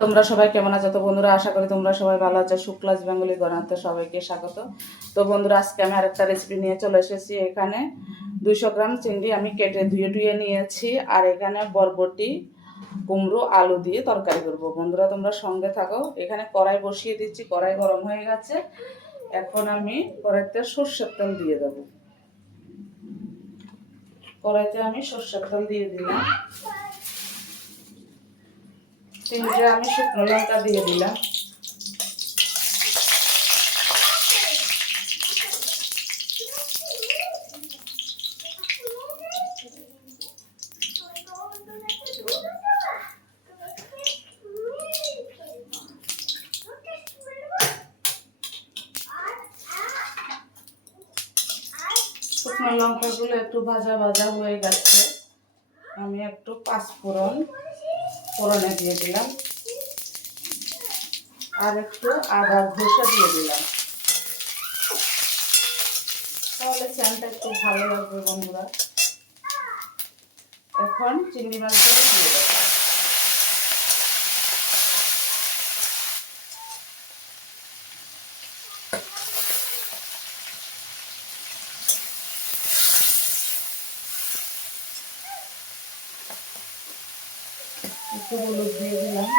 তোমরা সবাই কেমন আছো? তো বন্ধুরা, আশা করি তোমরা সবাই ভালো আছো। শুক্লাস বেঙ্গলি গণাতে সবাইকে স্বাগত। তো বন্ধুরা, আজকে আমি আরেকটা রেসিপি নিয়ে চলে এসেছি। এখানে 200 গ্রাম চিংড়ি আমি কেটে ধুয়ে নিয়েছি, আর এখানে বরবটি, কুমড়ো, আলু দিয়ে তরকারি করব। বন্ধুরা, তোমরা সঙ্গে থাকো। এখানে কড়াই বসিয়ে দিচ্ছি, কড়াই গরম হয়ে গেছে। এখন আমি কড়াইতে সর্ষের তেল দিয়ে দেবো। কড়াইতে আমি সর্ষের তেল দিয়ে দিলাম। তিনটে আমি শুকনো লঙ্কা দিয়ে দিলাম। শুকনো লঙ্কাগুলো একটু ভাজা ভাজা হয়ে গেছে। আমি একটু ফোড়নে দিয়ে দিলাম, আর একটু আদা ঘষে দিয়ে দিলাম। তাহলে স্যানটা একটু ভালো লাগবে বন্ধুরা। এখন চিংড়ি মাছগুলো দিয়ে দেবো। একটু হলুদ দিয়ে দিলাম।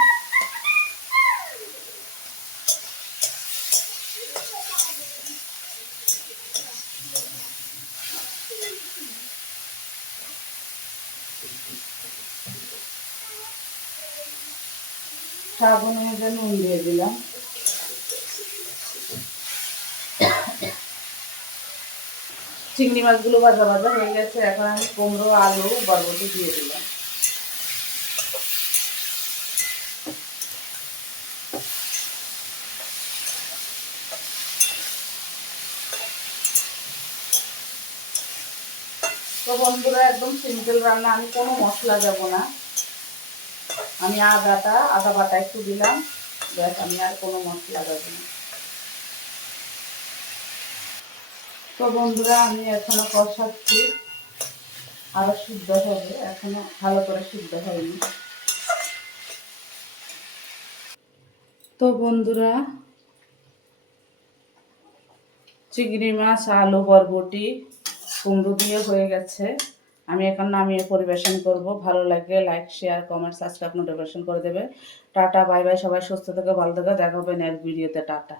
স্বাদ অনুযায়ী নুন দিয়ে দিলাম। চিংড়ি মাছগুলো ভাজা ভাজা হয়ে গেছে। এখন আমি কুমড়ো, আলু, বরবটি দিয়ে দিলাম। তো বন্ধুরা, একদম সিম্পল রান্না, আমি কোনো মশলা দেবো না। আমি আদা বাটা একটু দিলাম, ব্যাস, আমি আর কোনো মশলা দেবো না। তো বন্ধুরা, আমি এখনো কষাচ্ছি, আরো সিদ্ধ হবে, এখনো ভালো করে সিদ্ধ হয়নি। তো বন্ধুরা, চিংড়ি মাছ, আলু, বরবটি, কুমড়ো দিয়ে হয়ে গেছে। আমি এখন নামিয়ে পরিবেশন করব। ভালো লাগলে like, share, comment, subscribe, notification করে দেবে। Tata, bye bye. সবাই সুস্থ থেকে ভালো থেকে দেখা হবে নেক্সট ভিডিওতে। টাটা।